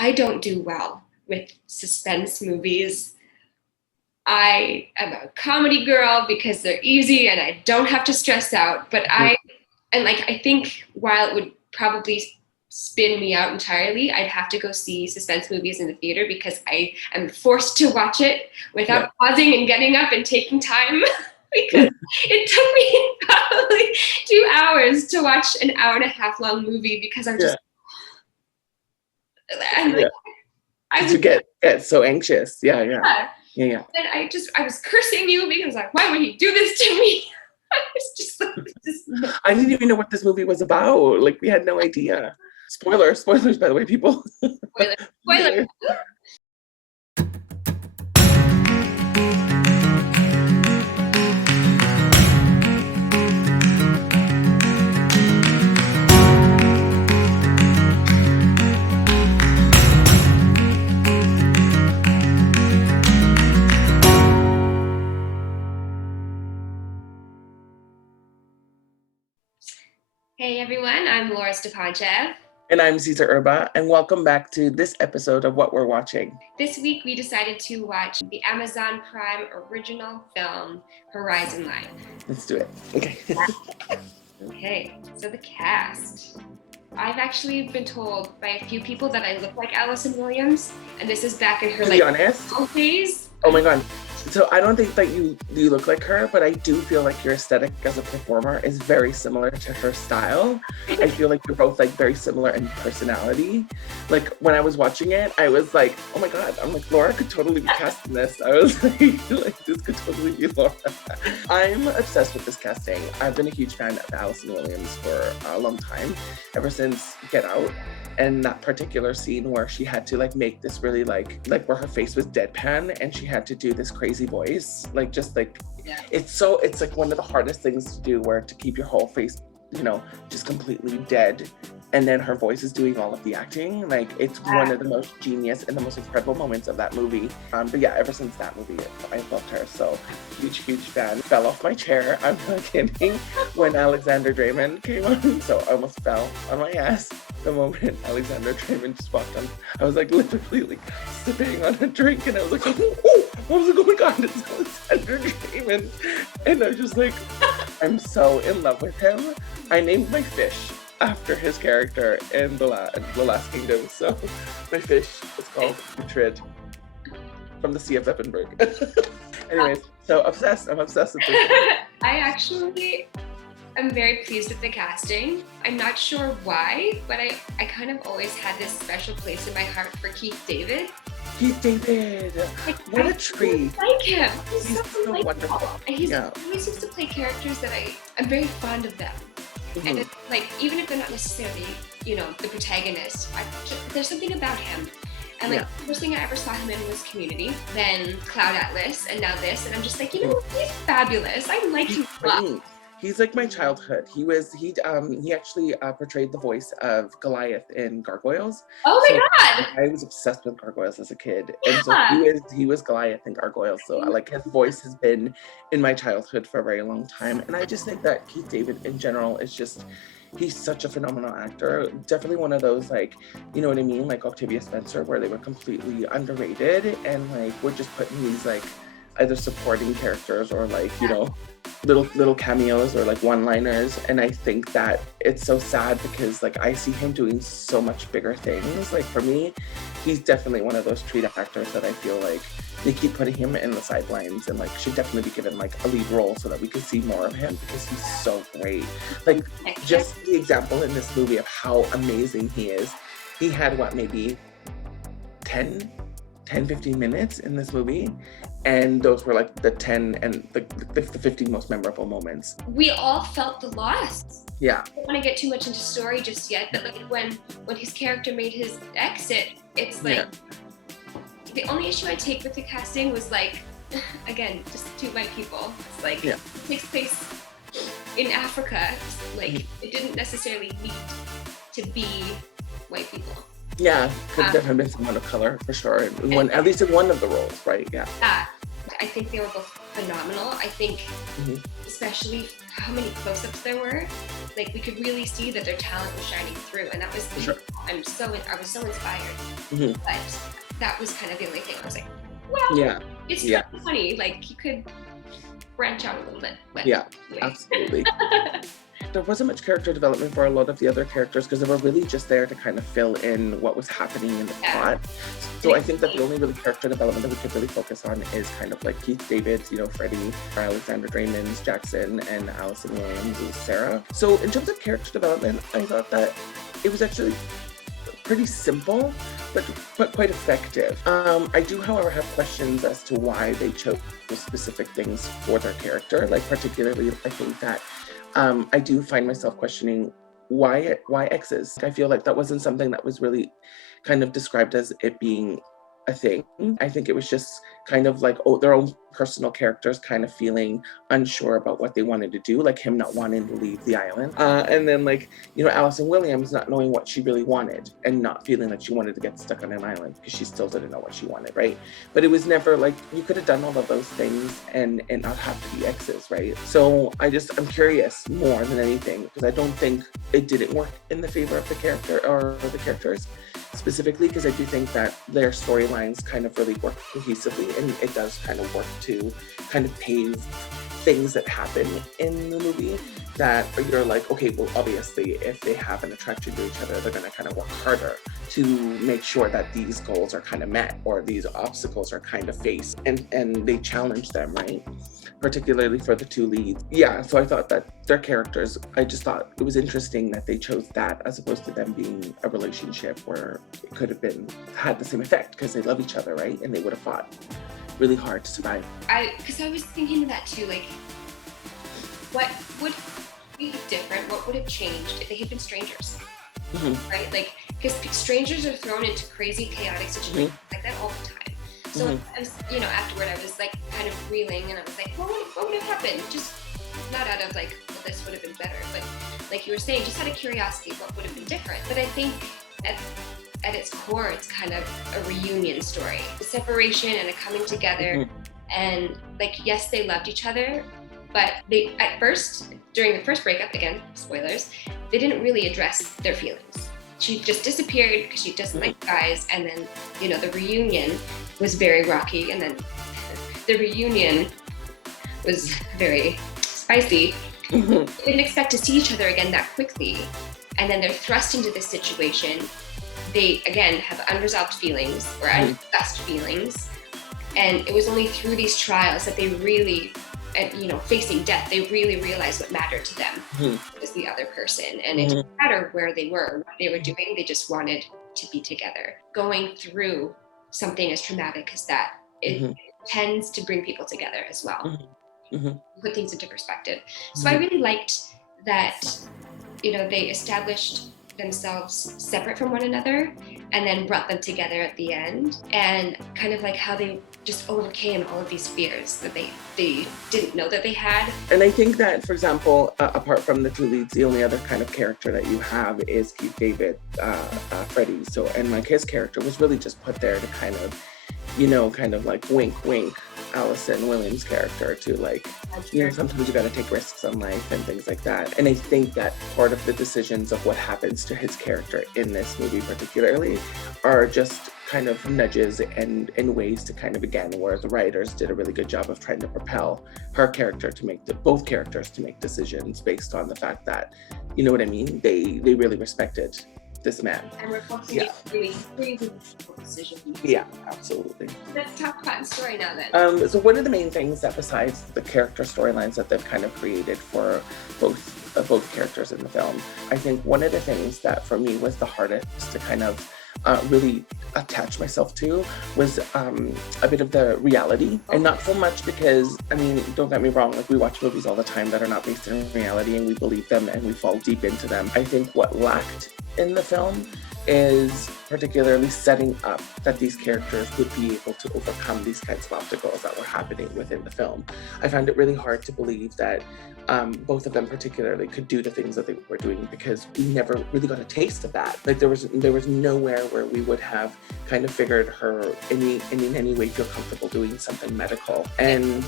I don't do well with suspense movies. I am a comedy girl because they're easy and I don't have to stress out. But I think while it would probably spin me out entirely, I'd have to go see suspense movies in the theater because I am forced to watch it without pausing and getting up and taking time. Because it took me probably 2 hours to watch an hour and a half long movie because I'm just, I'm like, to get so anxious. Yeah. And I was cursing you because like, why would he do this to me? I was just like, I didn't even know what this movie was about. Like, we had no idea. Spoilers, by the way, people. Spoiler. Hey everyone, I'm Laura Stepanchev. And I'm Cesar Urba, and welcome back to this episode of What We're Watching. This week we decided to watch the Amazon Prime original film, Horizon Line. Let's do it. Okay. Okay, so the cast. I've actually been told by a few people that I look like Allison Williams, and this is back in her phase. Oh my god. So I don't think that you look like her, but I do feel like your aesthetic as a performer is very similar to her style. I feel like you're both like very similar in personality. Like when I was watching it, I was like, oh my god, I'm like, Laura could totally be cast in this. I was like this could totally be Laura. I'm obsessed with this casting. I've been a huge fan of Allison Williams for a long time, ever since Get Out. And that particular scene where she had to like make this really like where her face was deadpan and she had to do this crazy voice, it's like one of the hardest things to do, where to keep your whole face, just completely dead, and then her voice is doing all of the acting. Like, it's one of the most genius and the most incredible moments of that movie. But yeah, ever since that movie, I loved her. So huge fan. Fell off my chair, I'm not kidding, when Alexander Draymond came on. So I almost fell on my ass the moment Alexander Draymond just walked on. I was like literally like sipping on a drink, and I was like, oh, what was going on? It's Alexander Draymond. And I was just like, I'm so in love with him. I named my fish after his character in the Last Kingdom. So my fish is called Trid from the Sea of Eppenberg. Anyways, so I'm obsessed with this. I actually am very pleased with the casting. I'm not sure why, but I kind of always had this special place in my heart for Keith David. Keith David, what a treat. I like him. He's so wonderful. And he always seems to play characters that I'm very fond of them. Mm-hmm. And it's like, even if they're not necessarily, the protagonist, there's something about him. And the first thing I ever saw him in was Community, then Cloud Atlas, and now this. And I'm just like, he's fabulous. I like him a lot. He's like my childhood. He actually portrayed the voice of Goliath in Gargoyles. Oh my god! I was obsessed with Gargoyles as a kid, and so he was Goliath in Gargoyles. So like, his voice has been in my childhood for a very long time, and I just think that Keith David in general is just. He's such a phenomenal actor. Definitely one of those, like, you know what I mean, like Octavia Spencer, where they were completely underrated and like we're just putting these like either supporting characters or like little cameos or like one-liners. And I think that it's so sad because like I see him doing so much bigger things. Like, for me, he's definitely one of those treat actors that I feel like they keep putting him in the sidelines and like should definitely be given like a lead role so that we can see more of him, because he's so great. Like, just the example in this movie of how amazing he is. He had maybe 10-15 minutes in this movie, and those were like the 10 and the 15 most memorable moments. We all felt the loss. Yeah. I don't want to get too much into story just yet, but like when his character made his exit, it's like the only issue I take with the casting was like, again, just two white people. It's like it takes place in Africa. Like, it didn't necessarily need to be white people. Yeah, could definitely have been someone of color for sure. At least in one of the roles, right? Yeah. I think they were both phenomenal. I think Mhm. especially how many close-ups there were, like we could really see that their talent was shining through, and that was For sure. I was so inspired. Mhm. But that was kind of the only thing I was like, well, Yeah. it's Yeah. kind of funny. Like you could branch out a little bit, but Yeah. anyway. Absolutely. There wasn't much character development for a lot of the other characters because they were really just there to kind of fill in what was happening in the Yeah. plot. So I think that the only really character development that we could really focus on is kind of like Keith David's, Freddie, Alexander Draymond's Jackson, and Allison Williams' Sarah. So in terms of character development, I thought that it was actually pretty simple, but quite effective. I do, however, have questions as to why they chose specific things for their character. Like particularly, I think that I do find myself questioning why exes. I feel like that wasn't something that was really kind of described as it being a thing. I think it was just kind of like their own personal characters kind of feeling unsure about what they wanted to do, like him not wanting to leave the island. And then like, Allison Williams not knowing what she really wanted and not feeling like she wanted to get stuck on an island because she still didn't know what she wanted, right? But it was never like, you could have done all of those things and not have to be exes, right? So I'm curious more than anything because I don't think it didn't work in the favor of the character or the characters specifically, because I do think that their storylines kind of really work cohesively, and it does kind of work to kind of pave things that happen in the movie that you're like, okay, well, obviously, if they have an attraction to each other, they're going to kind of work harder to make sure that these goals are kind of met or these obstacles are kind of faced, and they challenge them, right? Particularly for the two leads. Yeah, so I thought that their characters, I just thought it was interesting that they chose that as opposed to them being a relationship where it could have had the same effect because they love each other, right? And they would have fought really hard to survive. Because I was thinking of that too, like what would be different, what would have changed if they had been strangers? Mm-hmm. Right? Like, because strangers are thrown into crazy, chaotic situations like that all the time. So I was, afterward, I was like kind of reeling, and I was like, what would have happened? Just not out of like, well, this would have been better, but like you were saying, just out of curiosity, what would have been different? But I think at its core, it's kind of a reunion story, a separation and a coming together. And like, yes, they loved each other, but they, at first, during the first breakup, again, spoilers, they didn't really address their feelings. She just disappeared because she doesn't like guys, and then, the reunion was very rocky, and then the reunion was very spicy. They didn't expect to see each other again that quickly, and then they're thrust into this situation. They, again, have unresolved feelings or undiscussed feelings, and it was only through these trials that they really, facing death, they really realized what mattered to them was the other person, and it didn't matter where they were, what they were doing, they just wanted to be together. Going through something as traumatic as that, it tends to bring people together as well, put things into perspective. So I really liked that, they established themselves separate from one another and then brought them together at the end, and kind of like how they just overcame all of these fears that they didn't know that they had. And I think that, for example, apart from the two leads, the only other kind of character that you have is Keith David, Freddie. So, and like his character was really just put there to kind of like wink, wink Allison Williams' character to like, sometimes you gotta take risks on life and things like that. And I think that part of the decisions of what happens to his character in this movie particularly are just kind of nudges and ways to kind of, again, where the writers did a really good job of trying to propel her character to make both characters to make decisions based on the fact that, you know what I mean? They really respected this man. And we're focusing on really crazy decisions. Yeah, absolutely. Let's talk about the story now then. So what are the main things that, besides the character storylines that they've kind of created for both characters in the film? I think one of the things that for me was the hardest to kind of really attach myself to was a bit of the reality, and not so much because, don't get me wrong, like we watch movies all the time that are not based in reality and we believe them and we fall deep into them. I think what lacked in the film is particularly setting up that these characters would be able to overcome these kinds of obstacles that were happening within the film. I found it really hard to believe that both of them particularly could do the things that they were doing, because we never really got a taste of that. Like there was nowhere where we would have kind of figured her in any way feel comfortable doing something medical. And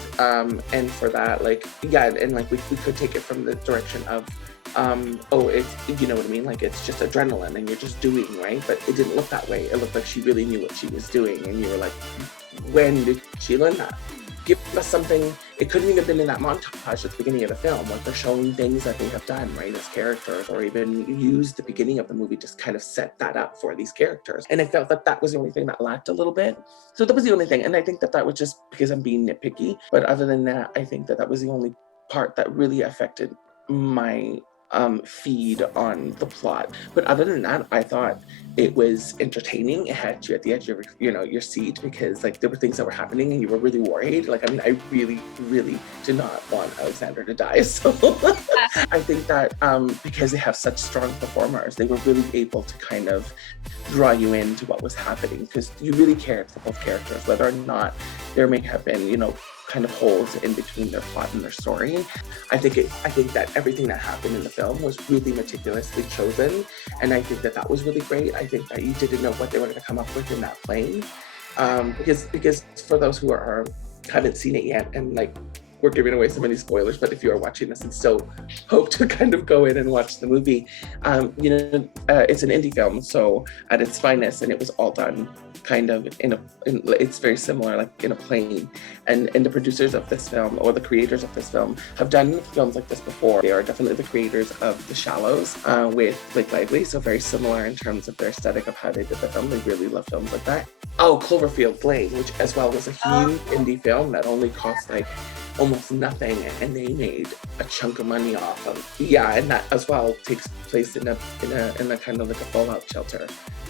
for that, like, yeah, and like we could take it from the direction of oh, it's, you know what I mean? Like, it's just adrenaline and you're just doing, right? But it didn't look that way. It looked like she really knew what she was doing. And you were like, when did she learn that? Give us something. It couldn't even have been in that montage at the beginning of the film. Like, they're showing things that they have done, right, as characters, or even use the beginning of the movie to kind of set that up for these characters. And I felt that that was the only thing that lacked a little bit. So that was the only thing. And I think that that was just because I'm being nitpicky. But other than that, I think that that was the only part that really affected my feed on the plot. But other than that, I thought it was entertaining. It had you at the edge of your seat, because like there were things that were happening and you were really worried. Like, I mean, I really did not want Alexander to die. So I think that because they have such strong performers, they were really able to kind of draw you into what was happening, because you really cared for both characters, whether or not there may have been, kind of holes in between their plot and their story. I think that everything that happened in the film was really meticulously chosen, and I think that that was really great. I think that you didn't know what they were going to come up with in that plane, because for those who haven't seen it yet, and like we're giving away so many spoilers, but if you are watching this and still hope to kind of go in and watch the movie, it's an indie film, so at its finest, and it was all done kind of it's very similar, like in a plane. And the producers of this film, or the creators of this film, have done films like this before. They are definitely the creators of The Shallows with Blake Lively, so very similar in terms of their aesthetic of how they did the film. They really love films like that. Oh, Cloverfield Lane, which as well was a huge indie film that only cost like almost nothing, and they made a chunk of money off of. Yeah, and that as well takes place in a kind of like a fallout shelter,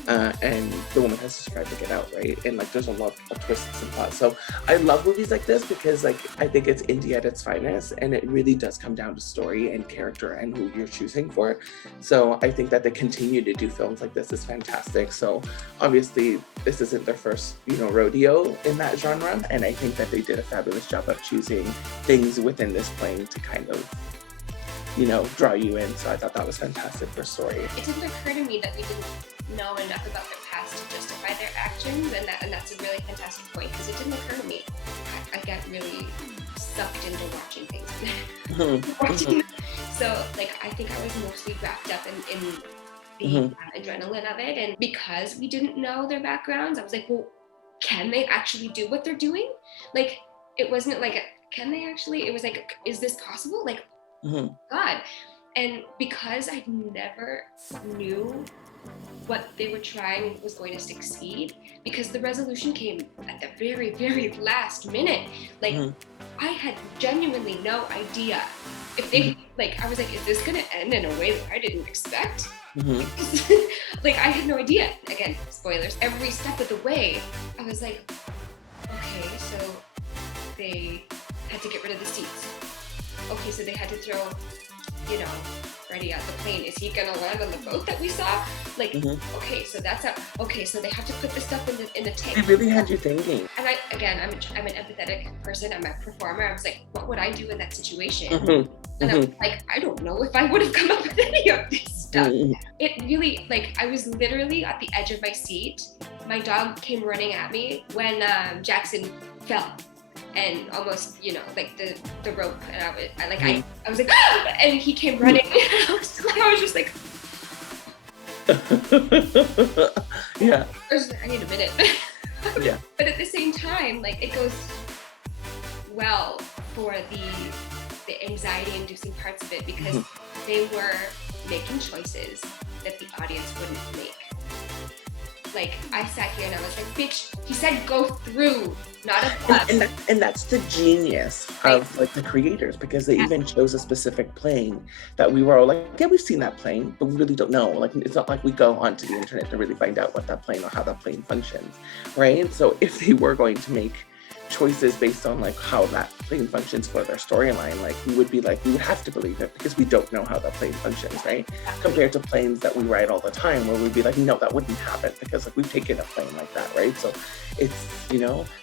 and the woman has to try to get out, right? And like there's a lot of twists and plots. So I love movies like this, because like I think it's indie at its finest, and it really does come down to story and character and who you're choosing for. So I think that they continue to do films like this is fantastic. So obviously this isn't their first rodeo in that genre, and I think that they did a fabulous job of choosing things within this plane to kind of draw you in. So I thought that was fantastic for story. It didn't occur to me that we didn't know enough about their past to justify their actions, and that's a really fantastic point, because it didn't occur to me. I got really sucked into watching things. So like I think I was mostly wrapped up in the adrenaline of it, and because we didn't know their backgrounds, I was like, well, can they actually do what they're doing? Like, it wasn't like, can they actually? It was like, is this possible? Like, God. And because I never knew what they were trying was going to succeed, because the resolution came at the very, very last minute. Like, I had genuinely no idea if they, like, I was like, is this gonna end in a way that I didn't expect? Like, I had no idea. Again, spoilers. Every step of the way, I was like, okay, so they had to get rid of the seats. Okay, so they had to throw, Freddie out the plane. Is he gonna land on the boat that we saw? Like, okay, so that's okay, so they have to put the stuff in the tank. It really had you thinking. And I'm an empathetic person. I'm a performer. I was like, what would I do in that situation? And I was like, I don't know if I would have come up with any of this stuff. It really, like, I was literally at the edge of my seat. My dog came running at me when Jackson fell and almost, like the rope, and I was like, ah! And he came running. I was just like, yeah. I need a minute. Yeah. But at the same time, like, it goes well for the anxiety-inducing parts of it, because they were making choices that the audience wouldn't make. Like, I sat here and I was like, bitch, he said go through, not a bus. And that's the genius of like the creators, because they even chose a specific plane that we were all like, yeah, we've seen that plane, but we really don't know. Like, it's not like we go onto the internet to really find out what that plane or how that plane functions, right? So if they were going to make choices based on like how that plane functions for their storyline, like we would have to believe it because we don't know how that plane functions, right? Compared to planes that we ride all the time where we'd be like, no, that wouldn't happen because like we've taken a plane like that, right? So it's,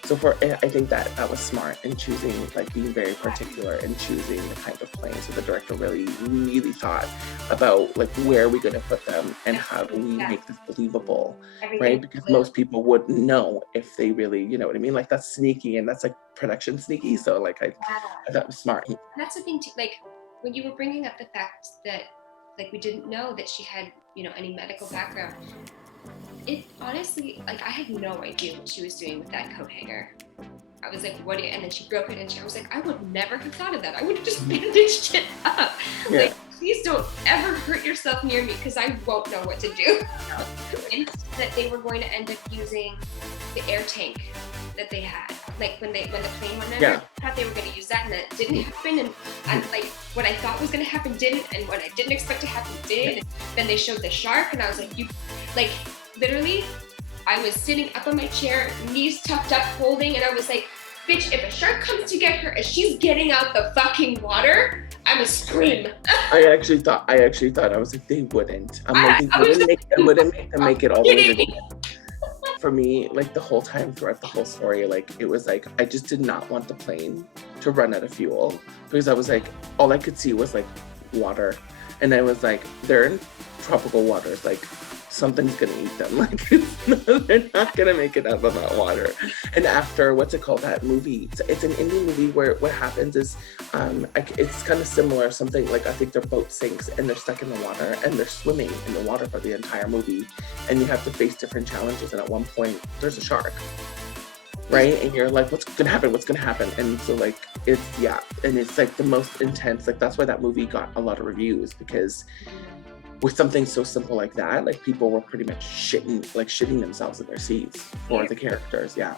so I think that was smart in choosing, like being very particular in choosing the kind of plane. So the director really thought about like where are we going to put them and how do we make this believable, right? Because most people wouldn't know if they really, you know what I mean? Like that's sneaky and that's like production sneaky. So like I thought it was smart. That's the thing too, like when you were bringing up the fact that like we didn't know that she had, any medical background. It honestly, like I had no idea what she was doing with that coat hanger. I was like, what? And then she broke it and I was like, I would never have thought of that. I would have just bandaged it up. Yeah. Like, please don't ever hurt yourself near me because I won't know what to do. And that they were going to end up using the air tank that they had. Like when the plane went under, I thought they were going to use that and that didn't happen. And like what I thought was going to happen didn't, and what I didn't expect to happen did. And then they showed the shark and I was like, literally, I was sitting up on my chair, knees tucked up, holding, and I was like, bitch, if a shark comes to get her as she's getting out the fucking water, I'm gonna scream. I actually thought I was like, they wouldn't. I'm like, they wouldn't make them make it all the way to the end. For me, like the whole time throughout the whole story, like it was like, I just did not want the plane to run out of fuel because I was like, all I could see was like water. And I was like, they're in tropical waters, like something's gonna eat them. Like they're not gonna make it out of that water. And after that movie? It's an indie movie where what happens is, it's kind of similar. Something like I think their boat sinks and they're stuck in the water and they're swimming in the water for the entire movie, and you have to face different challenges. And at one point, there's a shark, right? And you're like, what's gonna happen? What's gonna happen? And so like and it's like the most intense. Like that's why that movie got a lot of reviews because. With something so simple like that, like people were pretty much shitting themselves in their seats for the characters. Yeah.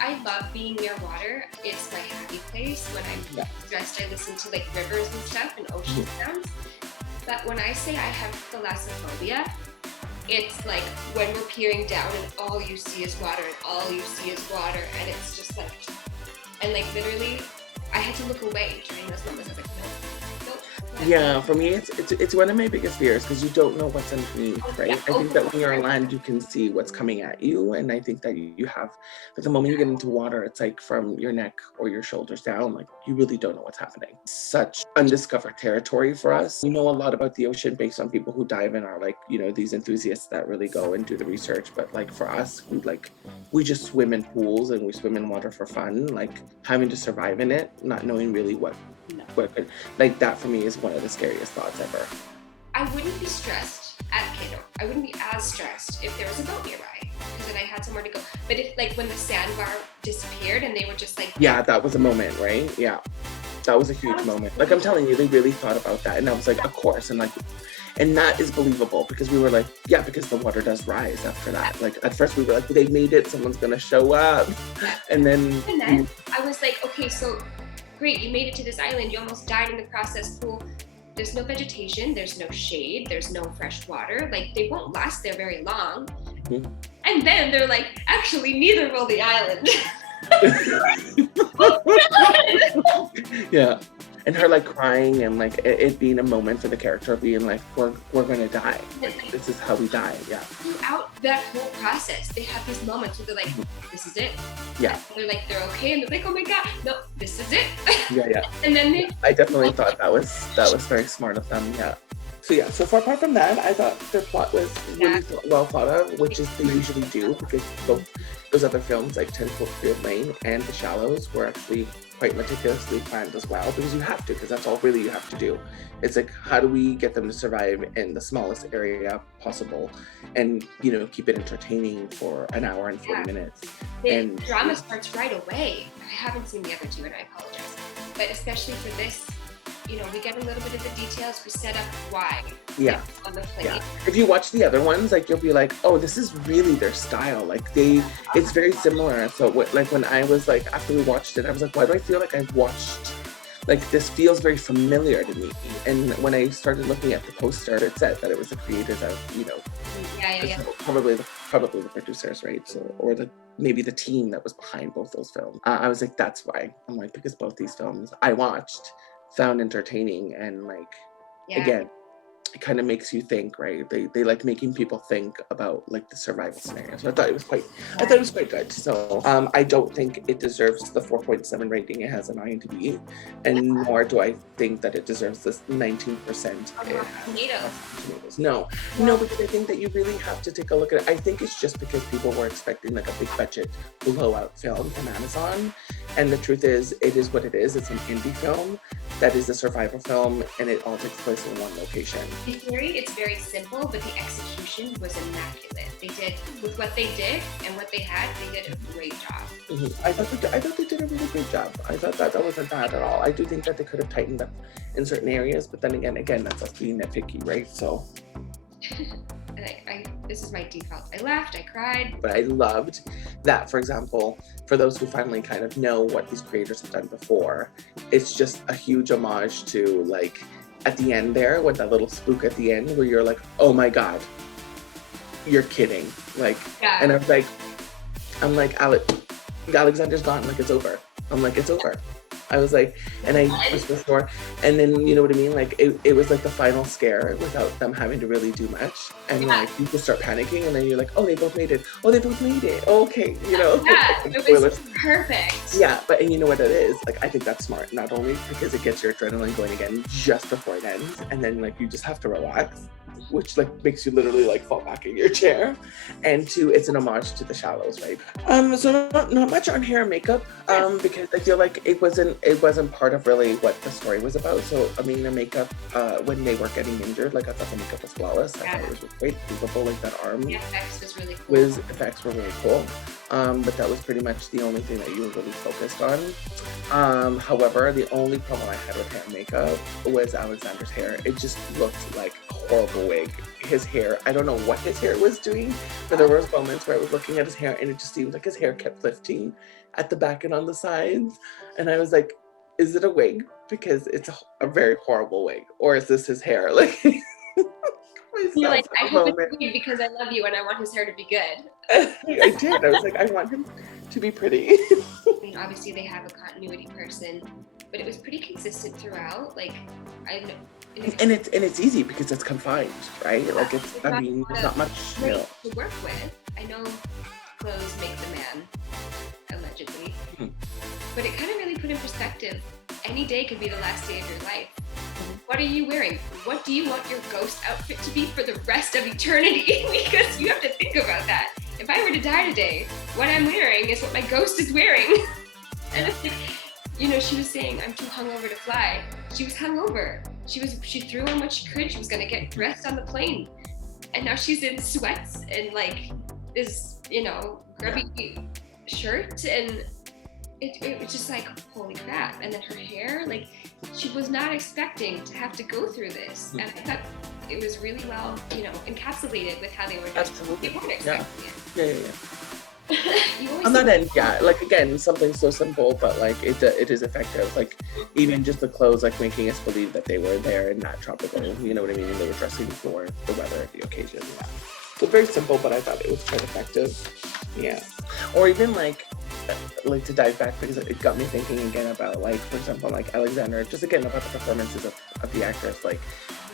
I love being near water. It's my happy place. When I'm stressed, I listen to like rivers and stuff and ocean sounds. But when I say I have thalassophobia, it's like when we're peering down and all you see is water and all you see is water, and it's just like, and like literally, I had to look away during those moments. I was like, no. Yeah, for me, it's one of my biggest fears because you don't know what's underneath, right? I think that when you're on land, you can see what's coming at you, and I think that you have, but the moment you get into water, it's like from your neck or your shoulders down, like you really don't know what's happening. Such undiscovered territory for us. We know a lot about the ocean based on people who dive in, are like, these enthusiasts that really go and do the research, but like for us, we just swim in pools and we swim in water for fun, like having to survive in it, not knowing really what like that for me is one of the scariest thoughts ever. I wouldn't be stressed I wouldn't be as stressed if there was a boat nearby because then I had somewhere to go. But if like when the sandbar disappeared and they were just like that was a moment, right? Yeah, that was a huge moment. Like I'm telling you, they really thought about that, and I was like, of course, and that is believable because we were like, because the water does rise after that. Like at first we were like, they made it, someone's gonna show up, and then I was like, okay, so great, you made it to this island, you almost died in the process, cool. There's no vegetation, there's no shade, there's no fresh water, like they won't last there very long. Mm-hmm. And then they're like, actually, neither will the island. Yeah. And her like crying and like it being a moment for the character being like, we're gonna die. Like, this is how we die. Yeah. Throughout that whole process, they have these moments where they're like, this is it. Yeah. And they're okay, and they're like, oh my god, no, this is it. Yeah. And then I definitely thought that was very smart of them. Yeah. So apart from that, I thought their plot was really well thought of, which is they usually do because both those other films like 10 Cloverfield Lane and The Shallows were actually quite meticulously planned as well, because you have to, because that's all really you have to do. It's like, how do we get them to survive in the smallest area possible and, keep it entertaining for an hour and 40 minutes. The drama starts right away. I haven't seen the other two and I apologize. But especially for this, we get a little bit of the details. We set up why. Yeah. On the plane. Yeah. If you watch the other ones, like you'll be like, oh, this is really their style. Like it's very similar. So when I was like, after we watched it, I was like, why do I feel like I've watched like this feels very familiar to me. And when I started looking at the poster, it said that it was the creators of, you know, Yeah. probably the producers, right? So, or the maybe the team that was behind both those films. I was like, that's why. I'm like, because both these films I watched, found entertaining, and like, Yeah. again, it kind of makes you think, right? They like making people think about like the survival scenario. So I thought it was quite good. So I don't think it deserves the 4.7 rating it has on IMDb, and nor do I think that it deserves this 19% it has on Tomatoes. No, because I think that you really have to take a look at it. I think it's just because people were expecting like a big budget blowout film from Amazon, and the truth is, it is what it is. It's an indie film that is a survival film, and it all takes place in one location. In theory, it's very simple, but the execution was immaculate. They did, with what they did and what they had, they did a great job. Mm-hmm. I thought they did a really good job. I thought that wasn't bad at all. I do think that they could have tightened up in certain areas, but then again, that's us being nitpicky, right? So. And this is my default. I laughed, I cried. But I loved that, for example, for those who finally kind of know what these creators have done before, it's just a huge homage to, like, at the end there, with that little spook at the end where you're like, oh my God, you're kidding. Like, yeah. And I'm like, Alexander's gone, like, it's over. I'm like, it's over. I was like, and I was before, and then, you know what I mean? Like, it was like the final scare without them having to really do much. And like, you just start panicking, and then you're like, oh, they both made it. Oh, they both made it. Oh, okay, you know? Yeah, it was perfect. Yeah, and you know what it is? Like, I think that's smart. Not only because it gets your adrenaline going again just before it ends, and then like, you just have to relax, which like makes you literally like fall back in your chair. And two, it's an homage to The Shallows, right? So not much on hair and makeup, because I feel like it wasn't part of really what the story was about. So I mean, the makeup, when they were getting injured, like I thought the makeup was flawless. I thought it was quite believable, like that arm. The effects was really cool. Effects were really cool. But that was pretty much the only thing that you were really focused on. However, the only problem I had with hair and makeup was Alexander's hair. It just looked like a horrible wig. His hair, I don't know what his hair was doing, but there were moments where I was looking at his hair and it just seemed like his hair kept lifting at the back and on the sides. And I was like, is it a wig? Because it's a very horrible wig. Or is this his hair? Like, you're like, I hope it's wig because I love you and I want his hair to be good. I did. I was like, I want him to be pretty. I mean, obviously they have a continuity person, but it was pretty consistent throughout. Like, and it's easy because it's confined, right? Yeah, like there's not much to work with. I know clothes make the man, allegedly, but it kind of really put in perspective. Any day could be the last day of your life. What are you wearing? What do you want your ghost outfit to be for the rest of eternity? Because you have to think about that. If I were to die today, what I'm wearing is what my ghost is wearing. And it's like, you know, she was saying, I'm too hungover to fly. She was hungover. She threw on what she could. She was gonna get dressed on the plane. And now she's in sweats and like this, you know, grubby shirt. And it was just like, holy crap. And then her hair, like, she was not expecting to have to go through this. And I thought it was really well, you know, encapsulated with how they were doing. Absolutely. They weren't expecting it. Yeah. On that end, yeah, like again, something so simple, but like it is effective. Like even just the clothes, like making us believe that they were there and not tropical. You know what I mean? And they were dressing for the weather, the occasion. Yeah. So very simple, but I thought it was quite effective. Yeah. Or even like to dive back, because it got me thinking again about, like, for example, like Alexander, just again about the performances of the actors. Like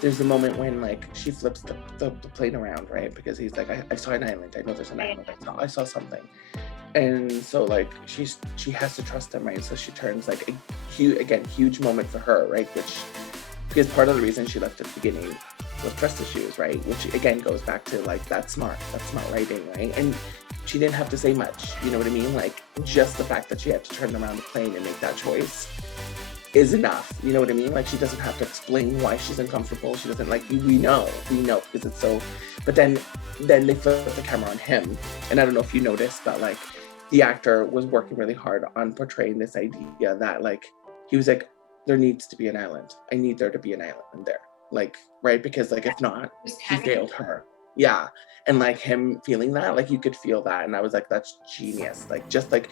there's the moment when like she flips the plane around, right? Because he's like, I saw an island. I know there's an island. I saw something. And so like she has to trust him, right? So she turns like huge moment for her, right? Which, because part of the reason she left at the beginning was trust issues, right? Which again goes back to like that's smart writing, right? And she didn't have to say much, you know what I mean? Like just the fact that she had to turn around the plane and make that choice is enough, you know what I mean? Like she doesn't have to explain why she's uncomfortable. She doesn't, like, we know because it's so. But then they flip the camera on him, and I don't know if you noticed, but like the actor was working really hard on portraying this idea that like he was like, there needs to be an island. I need there to be an island there, like, right? Because like if not, he failed her. Yeah. And like him feeling that, like you could feel that. And I was like, that's genius. Like just like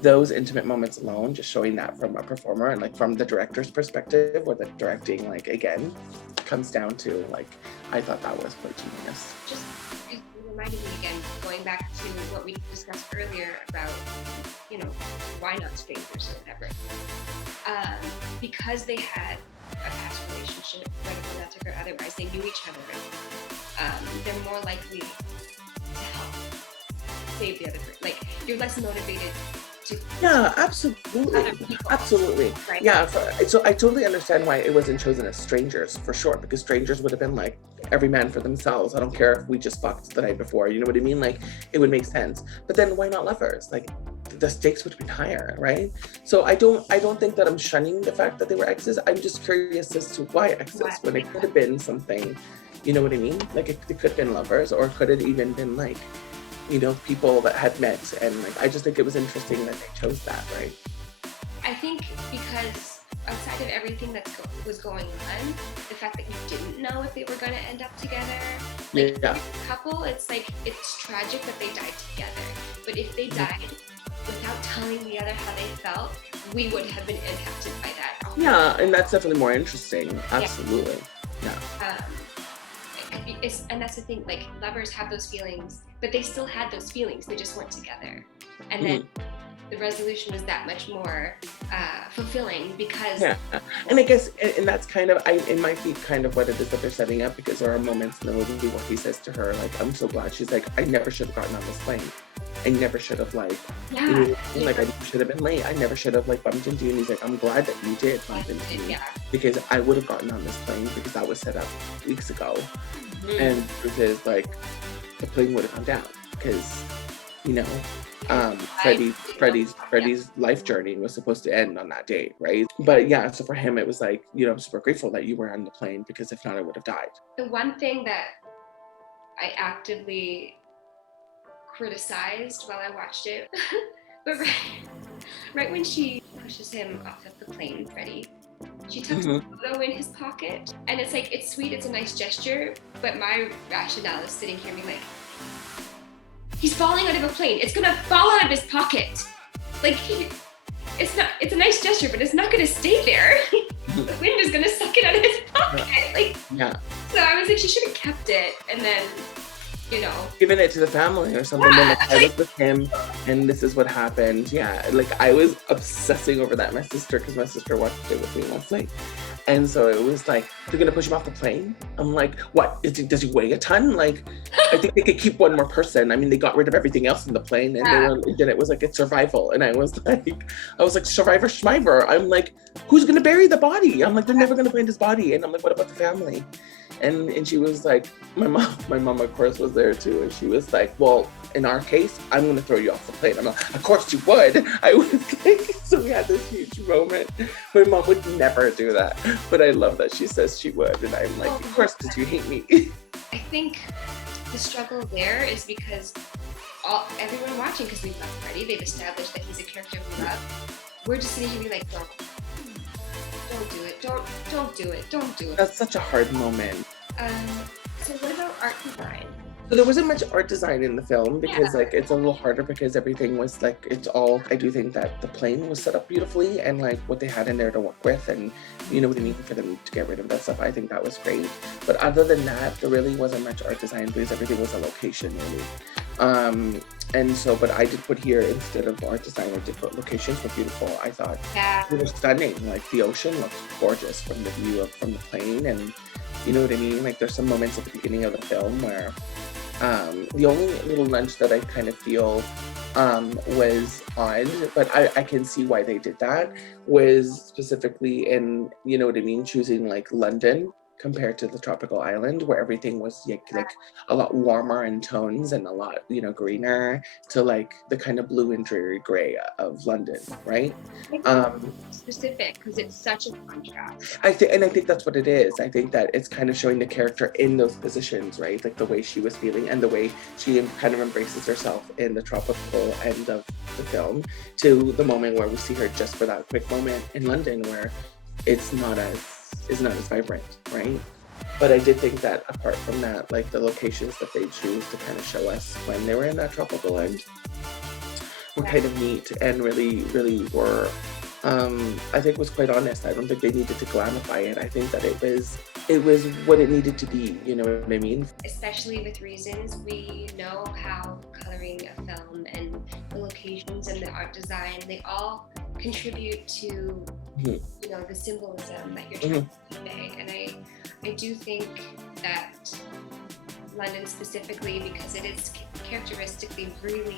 those intimate moments alone, just showing that from a performer and like from the director's perspective, where the directing, like again, comes down to like, I thought that was quite genius. Just it reminded me again, going back to what we discussed earlier about, you know, why not strangers or whatever. Because they had a past relationship, whether romantic or otherwise, they knew each other. They're more likely to help save the other person. Like you're less motivated to. Yeah, absolutely, absolutely. Right? Yeah, so I totally understand why it wasn't chosen as strangers for sure, because strangers would have been like every man for themselves. I don't care if we just fucked the night before. You know what I mean? Like it would make sense. But then why not lovers? Like the stakes would have been higher, right? So I don't think that I'm shunning the fact that they were exes. I'm just curious as to why exes when it could have been something. You know what I mean? Like it could have been lovers, or could it even been like, you know, people that had met, and like I just think it was interesting that they chose that, right? I think because outside of everything that was going on, the fact that you didn't know if they were going to end up together, like yeah. couple, it's like it's tragic that they died together. But if they died without telling the other how they felt, we would have been impacted by that. Yeah, and that's definitely more interesting. Absolutely. Yeah. And that's the thing, like lovers have those feelings, but they still had those feelings, they just weren't together. And then the resolution was that much more fulfilling because and I guess and that's kind of it might be kind of what it is that they're setting up, because there are moments in the movie where he says to her like, I'm so glad, she's like, I never should have gotten on this plane, I never should have like like I should have been late, I never should have like bumped into you, and he's like, I'm glad that you did bump into me, because I would have gotten on this plane because that was set up weeks ago. And the truth is, like, the plane would have come down because, you know, Freddie's life journey was supposed to end on that date, right? But yeah, so for him, it was like, you know, I'm super grateful that you were on the plane, because if not, I would have died. The one thing that I actively criticized while I watched it, but right when she pushes him off of the plane, Freddie, she tucks the photo in his pocket, and it's like, it's sweet, it's a nice gesture, but my rationale is sitting here being like, he's falling out of a plane, it's gonna fall out of his pocket. Like, it's a nice gesture, but it's not gonna stay there. The wind is gonna suck it out of his pocket. Like, so I was like, she should have kept it, and then, you know, given it to the family or something. Then like, I was with him and this is what happened. Yeah, like I was obsessing over that. My sister, because my sister watched it with me last night, and so it was like, they're gonna push him off the plane. I'm like, what? Does he weigh a ton? Like, I think they could keep one more person. I mean, they got rid of everything else in the plane, and then it was like, it's survival. And I was like, Survivor Schmiver. I'm like, who's gonna bury the body? I'm like, they're never gonna find his body. And I'm like, what about the family? And she was like, my mom of course was there too, and she was like, well, in our case, I'm gonna throw you off the plane. I'm like, of course you would. I was like, so we had this huge moment. My mom would never do that, but I love that she says she would, and I'm like, of course, because you hate me. I think the struggle there is because everyone watching, because we love Freddie, they've established that he's a character we love. We're just sitting here being like, don't do it, don't do it, don't do it. That's such a hard moment. So what about art design? So there wasn't much art design in the film, because like it's a little harder, because everything was like, it's all, I do think that the plane was set up beautifully, and like what they had in there to work with, and you know what I mean, for them to get rid of that stuff, I think that was great. But other than that, there really wasn't much art design, because everything was a location really. And so, but I did put here, instead of art design, I did put locations were beautiful. I thought they were stunning. Like the ocean looked gorgeous from the view from the plane, and you know what I mean? Like there's some moments at the beginning of the film where the only little nudge that I kind of feel was odd, but I can see why they did that, was specifically in, you know what I mean, choosing like London compared to the tropical island, where everything was like a lot warmer in tones and a lot, you know, greener, to like the kind of blue and dreary gray of London, right? Specific, because it's such a contrast. I think that's what it is. I think that it's kind of showing the character in those positions, right? Like the way she was feeling and the way she kind of embraces herself in the tropical end of the film, to the moment where we see her just for that quick moment in London, where it's not as vibrant, right? But I did think that apart from that, like the locations that they choose to kind of show us when they were in that tropical land were kind of neat and really, really were, I think was quite honest. I don't think they needed to glamify it. I think that it was what it needed to be, you know what I mean? Especially with Reasons, we know how coloring a film and the locations and the art design, they all contribute to, you know, the symbolism that you're trying to convey. And I do think that London specifically, because it is characteristically really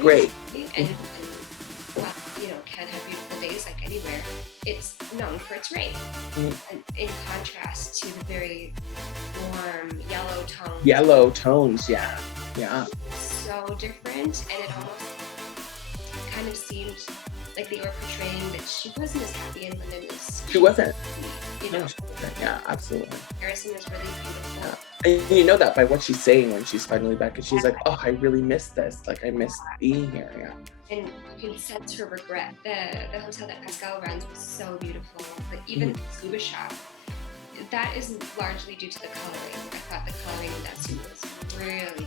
Great. and well, you know, can have beautiful days like anywhere, it's known for its rain. And in contrast to the very warm Yellow tones, yeah. So different, and it almost kind of seemed like they were portraying that she wasn't as happy in London as She wasn't. you know. Yeah, absolutely. Harrison was really beautiful. Yeah. And you know that by what she's saying when she's finally back, and she's like, "Oh, I really miss this. Like, I miss being here." Yeah. And you can sense her regret. The hotel that Pascal runs was so beautiful. But even the scuba shop, that is largely due to the coloring. I thought the coloring in that scene was really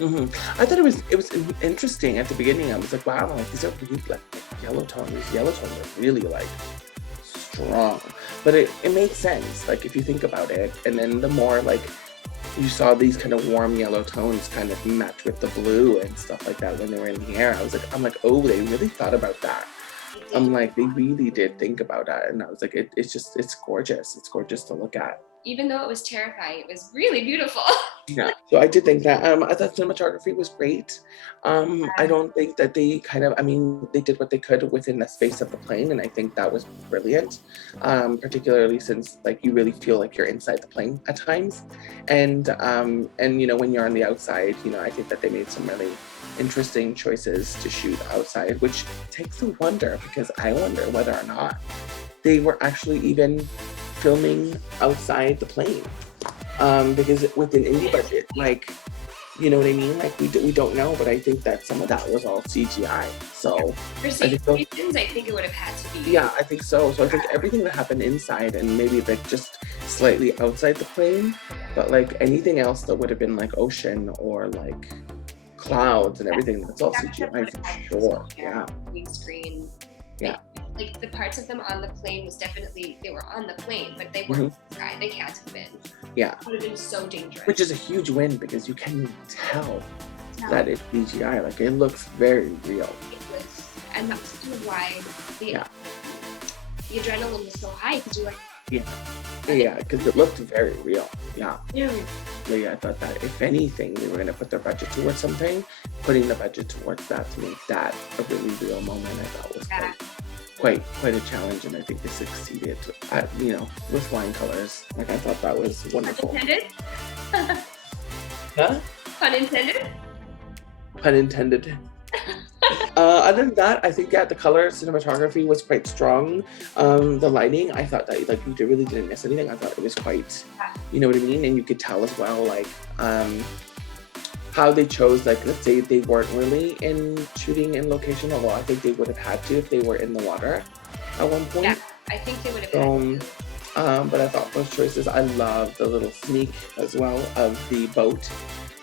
dynamic. I thought it was interesting at the beginning. I was like, wow, like these are really like yellow tones. These yellow tones are really like strong. But it made sense, like if you think about it. And then the more like you saw these kind of warm yellow tones kind of match with the blue and stuff like that when they were in the air, I'm like, oh, they really thought about that. I'm like, they really did think about that. And I was like, it's gorgeous. It's gorgeous to look at. Even though it was terrifying, it was really beautiful. Yeah, so I did think that. I thought cinematography was great. I don't think that they they did what they could within the space of the plane, and I think that was brilliant. Particularly since like you really feel like you're inside the plane at times, and you know when you're on the outside, you know I think that they made some really interesting choices to shoot outside, which takes a wonder because I wonder whether or not they were actually even filming outside the plane. Because with an indie budget, like, you know what I mean? Like we don't know, but I think that some of that was all CGI. So for safety reasons, I think it would have had to be. Yeah, I think so. So I think everything that happened inside and maybe like just slightly outside the plane, but like anything else that would have been like ocean or like clouds and everything, that's all CGI for sure. Yeah. Green screen. Yeah. Like the parts of them on the plane was definitely, they were on the plane, but they weren't in the sky. They can't have been. Yeah. It would have been so dangerous. Which is a huge win because you can tell that it's CGI. Like it looks very real. It was, and that's kind of why the adrenaline was so high because you're like, yeah, because it looked very real. Yeah. Yeah, I thought that if anything, they were going to put their budget towards something, putting the budget towards that to make that a really real moment, I thought was quite a challenge, and I think they succeeded at, you know, with flying colors. Like I thought that was wonderful. Pun intended? Huh? Pun intended? Pun intended. Other than that, I think the color cinematography was quite strong. The lighting, I thought that like you really didn't miss anything. I thought it was quite, you know what I mean, and you could tell as well like how they chose, like let's say they weren't really in shooting in location, although I think they would have had to if they were in the water at one point. Yeah, I think they would have had to. But I thought those choices, I love the little sneak as well of the boat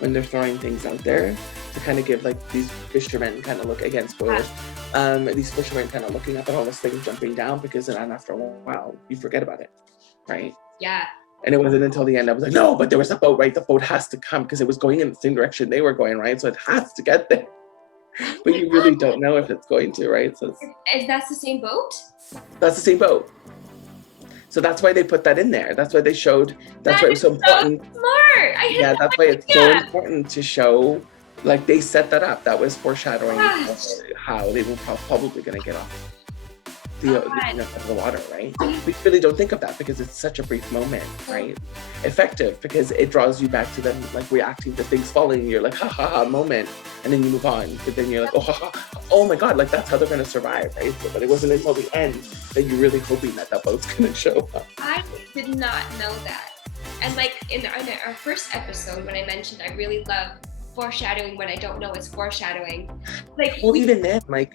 when they're throwing things out there to kind of give like these fishermen kind of look, again spoilers, these fishermen kind of looking up at all this thing jumping down, because then after a while you forget about it, right? Yeah. And it wasn't until the end I was like, no, but there was a boat, right? The boat has to come because it was going in the same direction they were going, right? So it has to get there. But you really don't know if it's going to, right? So Is that the same boat? That's the same boat. So that's why they put that in there. That's why they showed. That's why it was so important. Smart. That's why it's so important to show. Like they set that up. That was foreshadowing how they were probably going to get off the water, right? We really don't think of that because it's such a brief moment, right? Effective because it draws you back to them like reacting to things falling. You're like, ha ha ha, moment, and then you move on. But then you're like, oh ha ha, oh my god, like that's how they're gonna survive, right? So, but it wasn't until the end that you're really hoping that boat's gonna show up. I did not know that, and like in our first episode when I mentioned I really love foreshadowing when I don't know it's foreshadowing. Like, well, even then, like.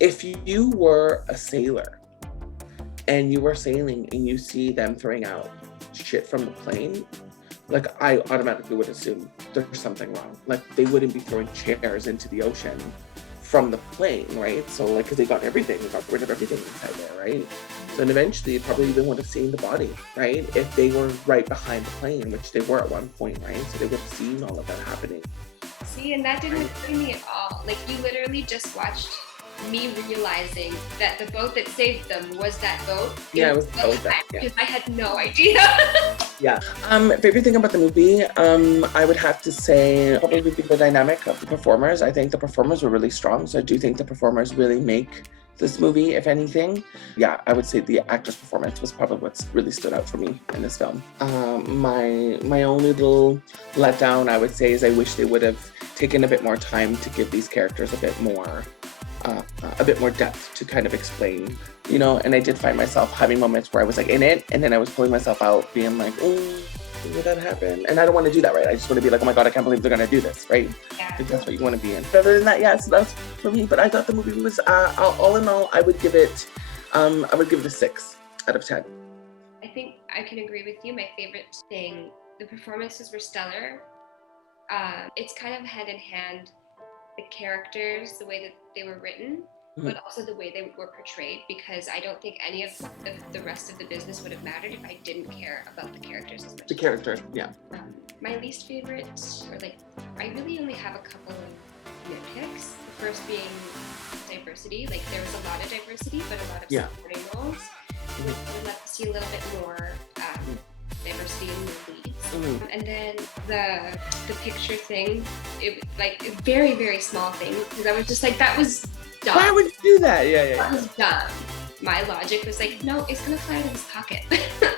If you were a sailor and you were sailing and you see them throwing out shit from the plane, like I automatically would assume there's something wrong. Like they wouldn't be throwing chairs into the ocean from the plane, right? So like, because they got everything, they got rid of everything inside there, right? So then eventually, probably even would have seen the body, right? If they were right behind the plane, which they were at one point, right? So they would have seen all of that happening. See, and that didn't worry me at all. Like you literally just watched me realizing that the boat that saved them was that boat. Yeah, it was the boat that, yeah. Because I had no idea. Yeah. Favorite thing about the movie, I would have to say probably the dynamic of the performers. I think the performers were really strong. So I do think the performers really make this movie, if anything. Yeah, I would say the actor's performance was probably what's really stood out for me in this film. My only little letdown, I would say, is I wish they would have taken a bit more time to give these characters a bit more depth to kind of explain, you know. And I did find myself having moments where I was like in it, and then I was pulling myself out, being like, oh, did that happen? And I don't want to do that, right? I just want to be like, oh my God, I can't believe they're going to do this, right? Yeah. If that's what you want to be in. But other than that, yeah, so that's for me. But I thought the movie was, all in all, I would give it a 6 out of 10. I think I can agree with you. My favorite thing, the performances were stellar. It's kind of hand in hand, the characters, the way that they were written, but also the way they were portrayed, because I don't think any of the rest of the business would have mattered if I didn't care about the characters as much. The character, yeah. My least favorite, or like, I really only have a couple of nitpicks. The first being diversity. Like there was a lot of diversity, but a lot of supporting roles. I would love to see a little bit more diversity in the leads. And then the picture thing, it like a very, very small thing, because I was just like, that was dumb. Why would you do that? Yeah. That was dumb. My logic was like, no, it's gonna fly out of his pocket.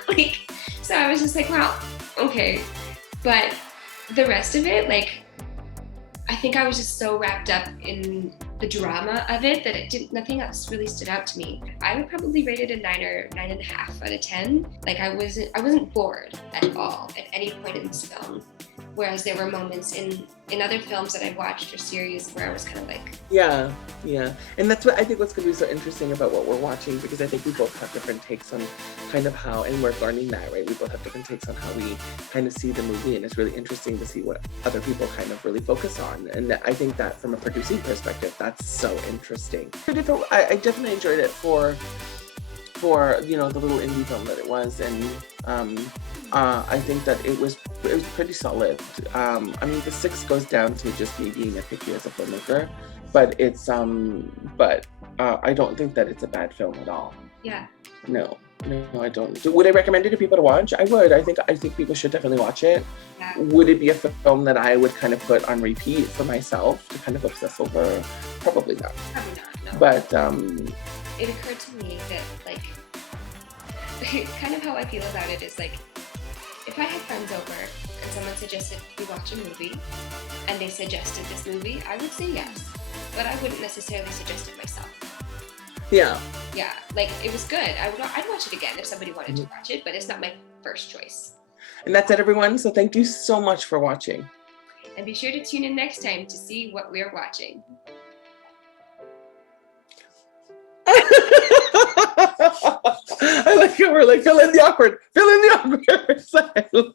Like, so I was just like, wow, okay. But the rest of it, like, I think I was just so wrapped up in the drama of it that nothing else really stood out to me. I would probably rate it a 9 or 9.5 out of 10. Like I wasn't bored at all at any point in this film. Whereas there were moments in other films that I've watched or series where I was kind of like... Yeah. And that's what I think what's going to be so interesting about what we're watching, because I think we both have different takes on kind of how, and we're learning that, right? We both have different takes on how we kind of see the movie, and it's really interesting to see what other people kind of really focus on. And I think that from a producing perspective, that's so interesting. I definitely enjoyed it for you know, the little indie film that it was, and I think that it was pretty solid. I mean, the 6 goes down to just me being nitpicky as a filmmaker, but it's I don't think that it's a bad film at all. Yeah. No, I don't. Would I recommend it to people to watch? I would. I think people should definitely watch it. Yeah. Would it be a film that I would kind of put on repeat for myself to kind of obsess over? Probably not. Probably not, no. But it occurred to me that, like, kind of how I feel about it is like, if I had friends over and someone suggested we watch a movie and they suggested this movie, I would say yes, but I wouldn't necessarily suggest it myself. Yeah, like it was good. I'd watch it again if somebody wanted to watch it, but it's not my first choice. And that's it, everyone. So thank you so much for watching. And be sure to tune in next time to see what we're watching. I like it. We're like, fill in the awkward silence.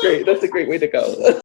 Great, that's a great way to go.